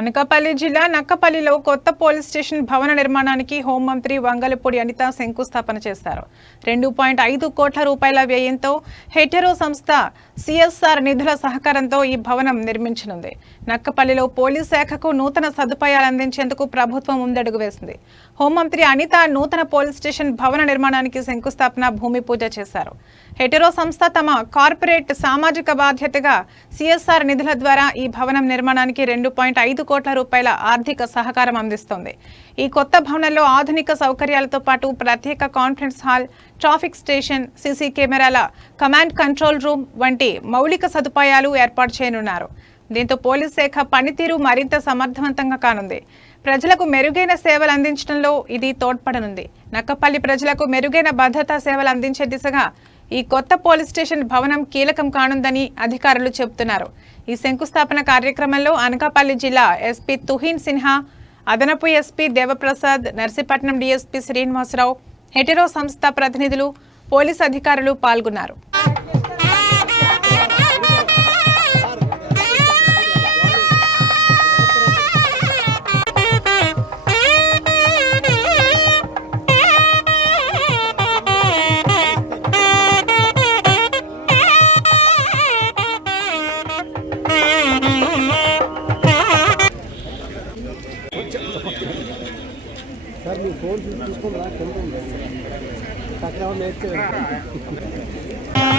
అనకాపల్లి జిల్లా నక్కపల్లిలో కొత్త police station భవన నిర్మాణానికి హోంమంత్రి వంగలపూడి అనిత శంకుస్థాపన చేశారు. 2.5 కోట్ల రూపాయల వ్యయంతో హెటెరో సంస్థ సిఎస్ఆర్ నిధుల సహకారంతో ఈ భవనం నిర్మించనుంది. నక్కపల్లిలో పోలీస్ శాఖకు నూతన సదుపాయాలు అందించేందుకు ప్రభుత్వం ముందడుగు వేసింది. హోంమంత్రి అనిత నూతన పోలీస్ స్టేషన్ భవన నిర్మాణానికి శంకుస్థాపన భూమి పూజ చేశారు. హెటెరో సంస్థ తమ కార్పొరేట్ సామాజిక బాధ్యతగా సిఎస్ఆర్ నిధుల ద్వారా ఈ భవనం నిర్మాణానికి 2.5 కోట్ల రూపాయల ఆర్థిక సహకారం అందిస్తోంది. ఈ కొత్త భవనంలో ఆధునిక సౌకర్యాలతో పాటు ప్రత్యేక conference hall, traffic station, CC కెమెరాల కమాండ్ కంట్రోల్ రూమ్ వంటి మౌలిక సదుపాయాలు ఏర్పాటు చేయనున్నారు. దీంతో పోలీస్ శాఖ పనితీరు మరింత సమర్థవంతంగా కానుంది. ప్రజలకు మెరుగైన సేవలు అందించడంలో ఇది తోడ్పడనుంది. నక్కపల్లి ప్రజలకు మెరుగైన భద్రతా సేవలు అందించే దిశగా ఈ కొత్త పోలీస్ స్టేషన్ భవనం కీలకం కానుందని అధికారులు చెబుతున్నారు. ఈ శంకుస్థాపన కార్యక్రమంలో అనకాపల్లి జిల్లా ఎస్పీ తుహిన్ సిన్హా, అదనపు ఎస్పీ దేవప్రసాద్, నర్సీపట్నం డీఎస్పీ శ్రీనివాసరావు, హెటెరో సంస్థ ప్రతినిధులు, పోలీసు అధికారులు పాల్గొన్నారు. సార్ మీ ఫోన్ తీసుకుని రా కింద ఉంది అక్కడ నేర్చుకోండి.